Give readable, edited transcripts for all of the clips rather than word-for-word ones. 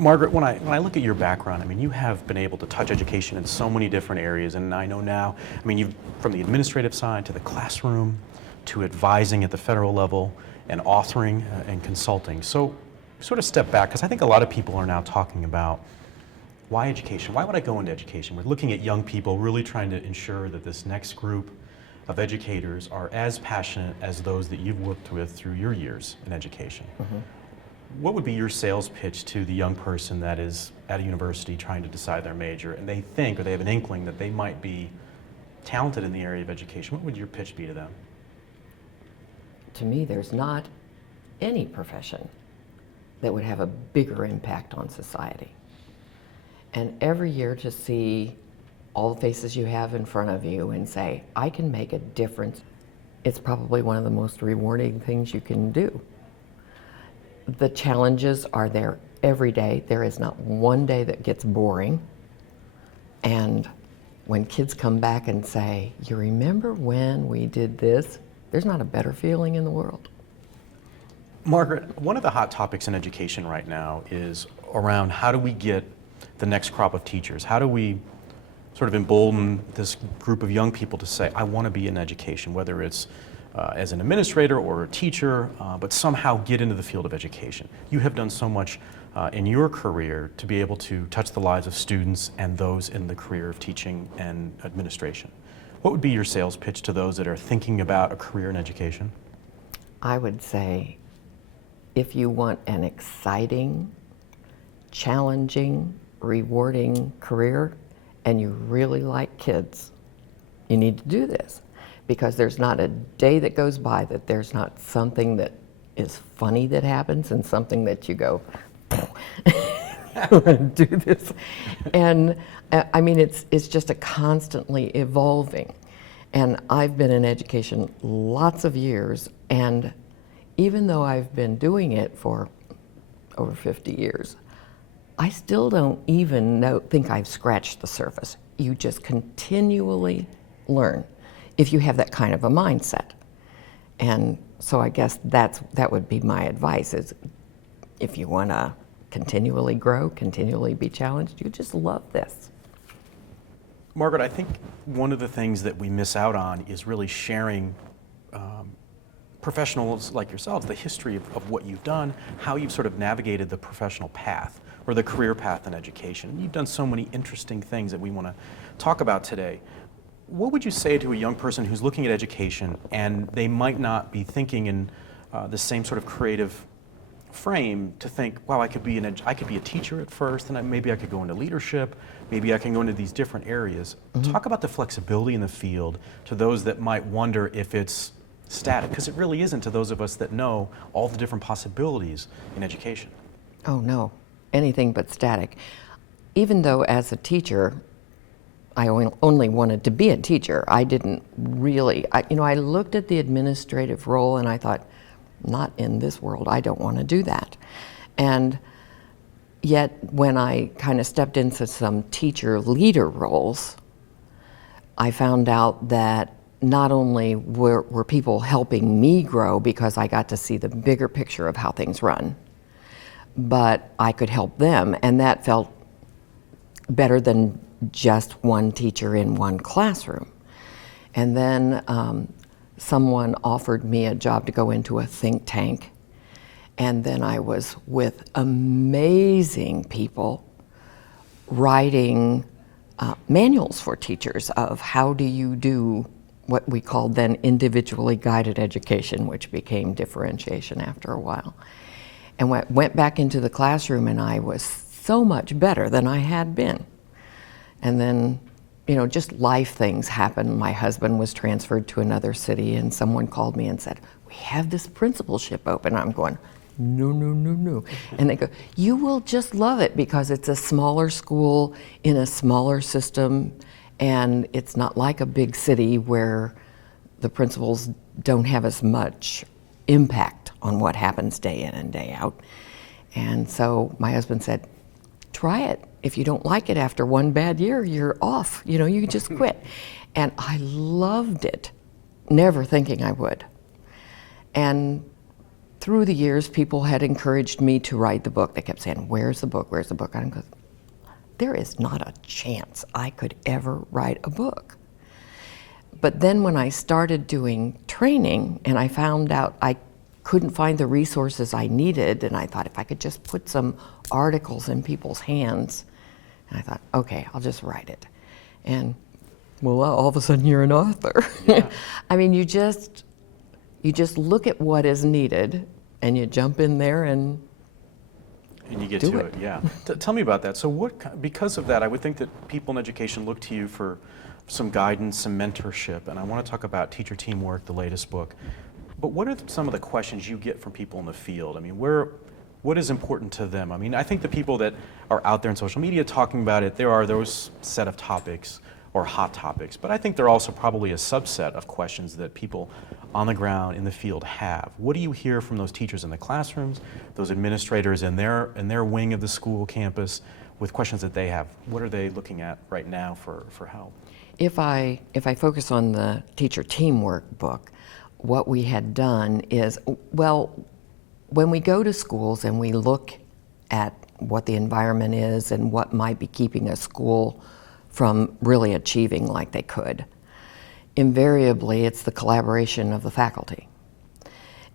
Margaret, when I look at your background, I mean, you have been able to touch education in so many different areas, and I know now, I mean, you've from the administrative side to the classroom, to advising at the federal level, and authoring and consulting. So, sort of step back, because I think a lot of people are now talking about why education? Why would I go into education? We're looking at young people, really trying to ensure that this next group of educators are as passionate as those that you've worked with through your years in education. Mm-hmm. What would be your sales pitch to the young person that is at a university trying to decide their major and they think or they have an inkling that they might be talented in the area of education? What would your pitch be to them? To me, there's not any profession that would have a bigger impact on society. And every year to see all the faces you have in front of you and say, I can make a difference, it's probably one of the most rewarding things you can do. The challenges are there every day. There is not one day that gets boring. And when kids come back and say, you remember when we did this? There's not a better feeling in the world. Margaret, one of the hot topics in education right now is around how do we get the next crop of teachers? How do we sort of embolden this group of young people to say, I want to be in education, whether it's as an administrator or a teacher, but somehow get into the field of education. You have done so much in your career to be able to touch the lives of students and those in the career of teaching and administration. What would be your sales pitch to those that are thinking about a career in education? I would say, if you want an exciting, challenging, rewarding career, and you really like kids, you need to do this. Because there's not a day that goes by that there's not something that is funny that happens and something that you go, I want to do this. And I mean, it's just a constantly evolving. And I've been in education lots of years, and even though I've been doing it for over 50 years, I still don't even think I've scratched the surface. You just continually learn if you have that kind of a mindset. And so I guess that would be my advice, is if you want to continually grow, continually be challenged, you just love this. Margaret, I think one of the things that we miss out on is really sharing professionals like yourselves, the history of what you've done, how you've sort of navigated the professional path or the career path in education. You've done so many interesting things that we want to talk about today. What would you say to a young person who's looking at education and they might not be thinking in the same sort of creative frame to think, wow, I could be a teacher at first, and maybe I could go into leadership, maybe I can go into these different areas. Mm-hmm. Talk about the flexibility in the field to those that might wonder if it's static, because it really isn't to those of us that know all the different possibilities in education. Oh no, anything but static. Even though as a teacher, I only wanted to be a teacher. I didn't really, I looked at the administrative role and I thought, not in this world, I don't want to do that. And yet when I kind of stepped into some teacher leader roles, I found out that not only were people helping me grow because I got to see the bigger picture of how things run, but I could help them, and that felt better than just one teacher in one classroom. And then someone offered me a job to go into a think tank, and then I was with amazing people writing manuals for teachers of how do you do what we called then individually guided education, which became differentiation after a while. And went back into the classroom, and I was so much better than I had been. And then, just life things happened. My husband was transferred to another city, and someone called me and said, we have this principalship open. I'm going, no. And they go, you will just love it because it's a smaller school in a smaller system, and it's not like a big city where the principals don't have as much impact on what happens day in and day out. And so my husband said, try it. If you don't like it after one bad year, you're off. You just quit. And I loved it, never thinking I would. And through the years, people had encouraged me to write the book. They kept saying, "Where's the book? Where's the book?" And I go, there is not a chance I could ever write a book. But then when I started doing training and I found out I couldn't find the resources I needed, and I thought if I could just put some articles in people's hands, and I thought, okay, I'll just write it. And well, all of a sudden you're an author. Yeah. I mean, you just look at what is needed and you jump in there and you get do to it. it, yeah. Tell me about that. So because of that, I would think that people in education look to you for some guidance, some mentorship, and I want to talk about teacher teamwork, the latest book. But what are some of the questions you get from people in the field? I mean, what is important to them? I mean, I think the people that are out there in social media talking about it, there are those set of topics or hot topics, but I think there are also probably a subset of questions that people on the ground in the field have. What do you hear from those teachers in the classrooms, those administrators in their wing of the school campus with questions that they have? What are they looking at right now for help? If I focus on the teacher teamwork book, what we had done is, well, when we go to schools and we look at what the environment is and what might be keeping a school from really achieving like they could, invariably it's the collaboration of the faculty.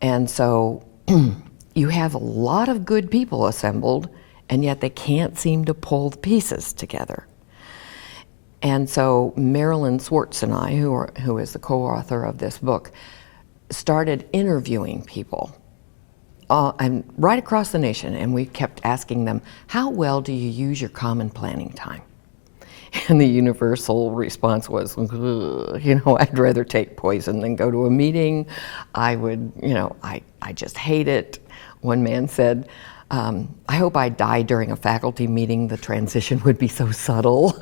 And so you have a lot of good people assembled, and yet they can't seem to pull the pieces together. And so Marilyn Swartz and I, who is the co-author of this book, started interviewing people and right across the nation, and we kept asking them, how well do you use your common planning time? And the universal response was, I'd rather take poison than go to a meeting. I would, I just hate it. One man said, I hope I die during a faculty meeting. The transition would be so subtle.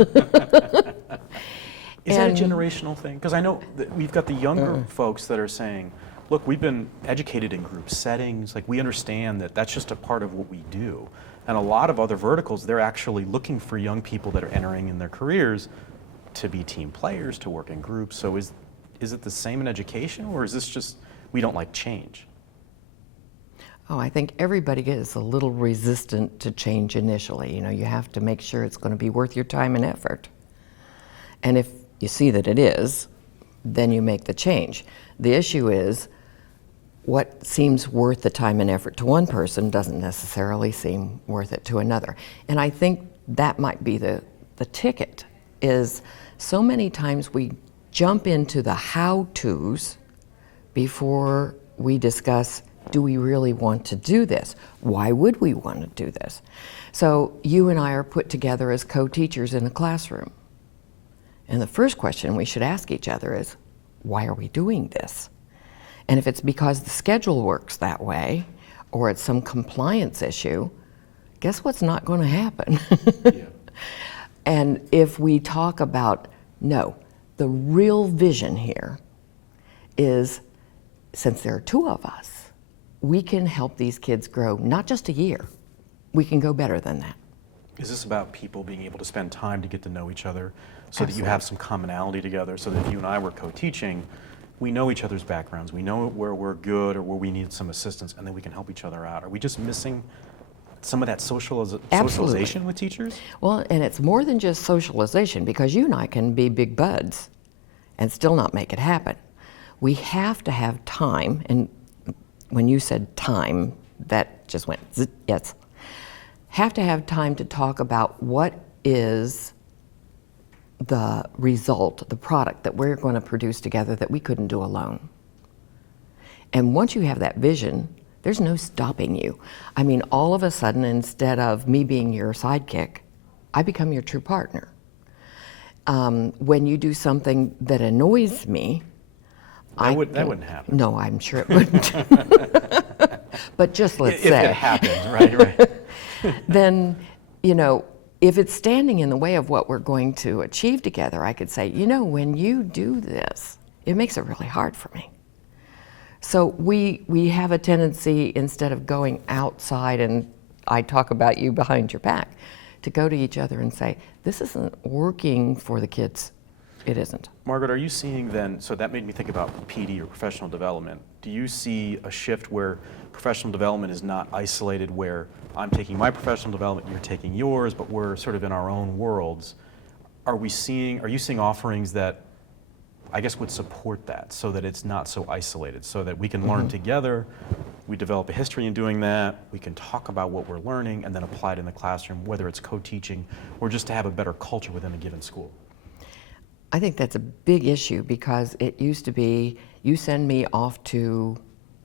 Is that a generational thing? Because I know that we've got the younger folks that are saying, look, we've been educated in group settings. Like, we understand that that's just a part of what we do. And a lot of other verticals, they're actually looking for young people that are entering in their careers to be team players, to work in groups. So is it the same in education, or is this just we don't like change? Oh, I think everybody is a little resistant to change initially. You have to make sure it's going to be worth your time and effort. And if you see that it is, then you make the change. The issue is, what seems worth the time and effort to one person doesn't necessarily seem worth it to another. And I think that might be the ticket, is so many times we jump into the how-tos before we discuss, do we really want to do this? Why would we want to do this? So you and I are put together as co-teachers in a classroom. And the first question we should ask each other is, why are we doing this? And if it's because the schedule works that way, or it's some compliance issue, guess what's not going to happen? Yeah. And if we talk about, no, the real vision here is, since there are two of us, we can help these kids grow not just a year, we can go better than that. Is this about people being able to spend time to get to know each other so that you have some commonality together, so that if you and I were co-teaching, we know each other's backgrounds, we know where we're good or where we need some assistance, and then we can help each other out? Are we just missing some of that socialization with teachers? Well, and it's more than just socialization, because you and I can be big buds and still not make it happen. We have to have time, and when you said time, that just went, yes. Have to have time to talk about what is the result, the product that we're going to produce together that we couldn't do alone. And once you have that vision, there's no stopping you. I mean, all of a sudden, instead of me being your sidekick, I become your true partner. When you do something that annoys me, That wouldn't happen. No, I'm sure it wouldn't. But just let's say. If it happened, right. Then, if it's standing in the way of what we're going to achieve together, I could say, when you do this, it makes it really hard for me. So we have a tendency, instead of going outside and I talk about you behind your back, to go to each other and say, this isn't working for the kids. It isn't. Margaret, are you seeing then, so that made me think about PD or professional development. Do you see a shift where professional development is not isolated, where I'm taking my professional development, you're taking yours, but we're sort of in our own worlds? Are you seeing offerings that I guess would support that so that it's not so isolated, so that we can learn together, we develop a history in doing that, we can talk about what we're learning and then apply it in the classroom, whether it's co-teaching or just to have a better culture within a given school? I think that's a big issue because it used to be you send me off to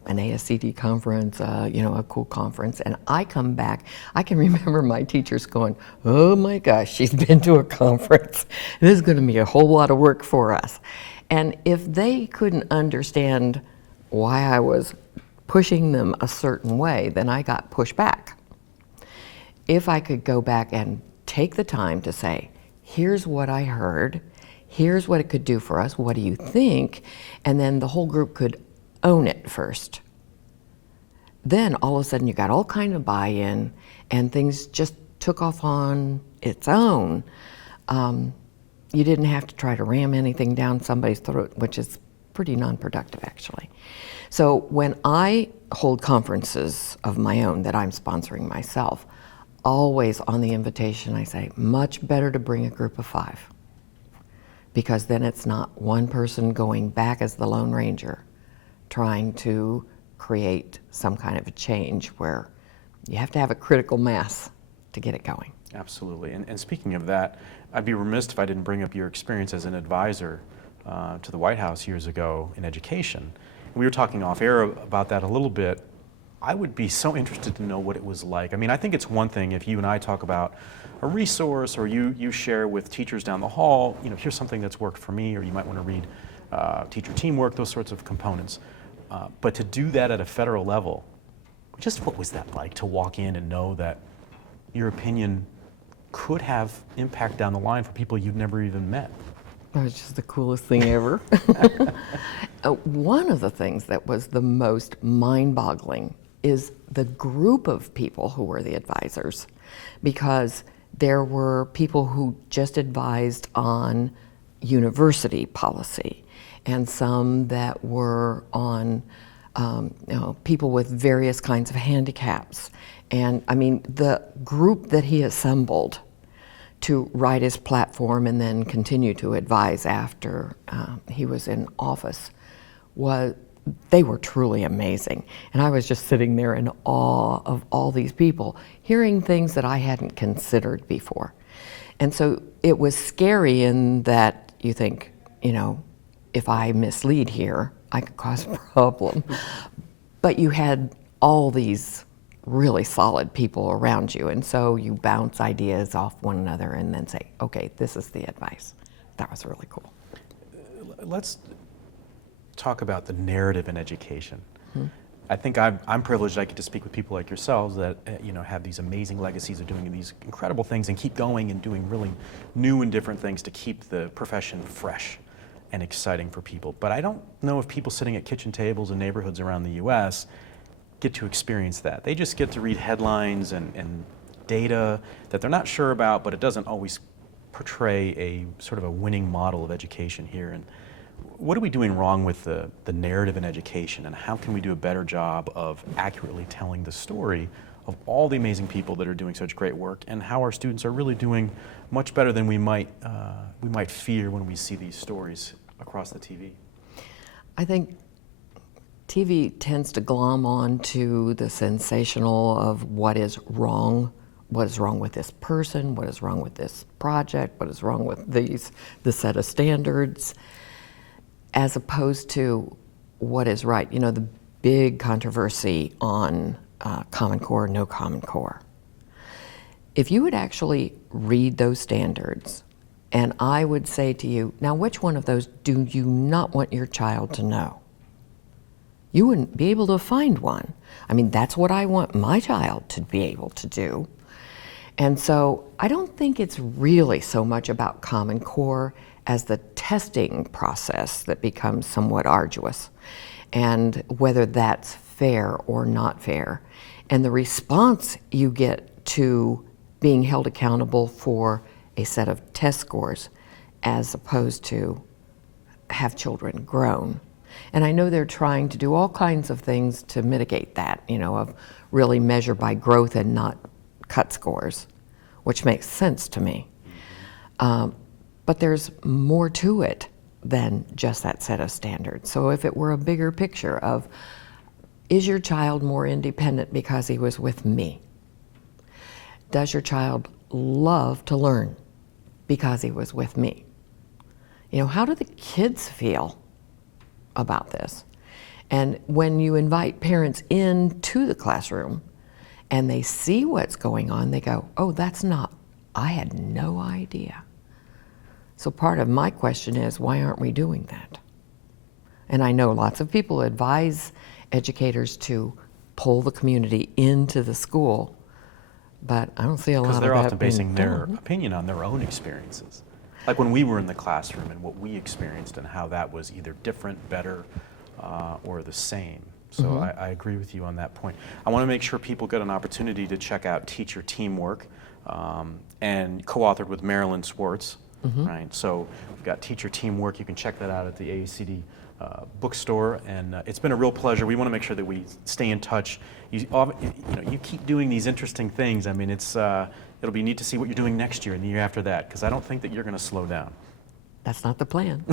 an ASCD conference, a cool conference, and I come back. I can remember my teachers going, "Oh my gosh, she's been to a conference. This is going to be a whole lot of work for us." And if they couldn't understand why I was pushing them a certain way, then I got pushed back. If I could go back and take the time to say, "Here's what I heard. Here's what it could do for us. What do you think?" And then the whole group could own it first. Then all of a sudden you got all kind of buy-in and things just took off on its own. You didn't have to try to ram anything down somebody's throat, which is pretty non-productive actually. So when I hold conferences of my own that I'm sponsoring myself, always on the invitation I say, much better to bring a group of 5. Because then it's not one person going back as the Lone Ranger trying to create some kind of a change where you have to have a critical mass to get it going. Absolutely. And speaking of that, I'd be remiss if I didn't bring up your experience as an advisor to the White House years ago in education. And we were talking off air about that a little bit. I would be so interested to know what it was like. I mean, I think it's one thing if you and I talk about a resource or you share with teachers down the hall, here's something that's worked for me, or you might want to read teacher teamwork, those sorts of components. But to do that at a federal level, just what was that like to walk in and know that your opinion could have impact down the line for people you've never even met? That was just the coolest thing ever. One of the things that was the most mind-boggling is the group of people who were the advisors, because there were people who just advised on university policy, and some that were on people with various kinds of handicaps. And I mean, the group that he assembled to write his platform and then continue to advise after he was in office they were truly amazing. And I was just sitting there in awe of all these people, hearing things that I hadn't considered before. And so it was scary in that you think, if I mislead here, I could cause a problem. But you had all these really solid people around you, and so you bounce ideas off one another and then say, okay, this is the advice. That was really cool. Let's talk about the narrative in education. I think I'm privileged I get to speak with people like yourselves that have these amazing legacies of doing these incredible things and keep going and doing really new and different things to keep the profession fresh and exciting for people. But I don't know if people sitting at kitchen tables in neighborhoods around the US get to experience that. They just get to read headlines and data that they're not sure about, but it doesn't always portray a sort of a winning model of education here. And what are we doing wrong with the narrative in education, and how can we do a better job of accurately telling the story of all the amazing people that are doing such great work, and how our students are really doing much better than we might fear when we see these stories across the TV? I think TV tends to glom on to the sensational of what is wrong with this person, what is wrong with this project, what is wrong with the set of standards, as opposed to what is right. The big controversy on Common Core, no Common Core. If you would actually read those standards, and I would say to you, now which one of those do you not want your child to know? You wouldn't be able to find one. I mean, that's what I want my child to be able to do. And so I don't think it's really so much about Common Core as the testing process that becomes somewhat arduous, and whether that's fair or not fair, and the response you get to being held accountable for a set of test scores as opposed to have children grown. And I know they're trying to do all kinds of things to mitigate that, of really measure by growth and not cut scores, which makes sense to me. But there's more to it than just that set of standards. So if it were a bigger picture of, is your child more independent because he was with me? Does your child love to learn because he was with me? How do the kids feel about this? And when you invite parents into the classroom and they see what's going on, they go, oh, I had no idea. So part of my question is, why aren't we doing that? And I know lots of people advise educators to pull the community into the school, but I don't see a lot of that. Because they're often being basing their done. opinion on their own experiences. Like when we were in the classroom and what we experienced and how that was either different, better, or the same. So I agree with you on that point. I want to make sure people get an opportunity to check out Teacher Teamwork, and co-authored with Marilyn Swartz. Right? So we've got Teacher Teamwork. You can check that out at the AACD bookstore, and it's been a real pleasure. We want to make sure that we stay in touch. You keep doing these interesting things. I mean, it'll be neat to see what you're doing next year and the year after that, because I don't think that you're going to slow down. That's not the plan.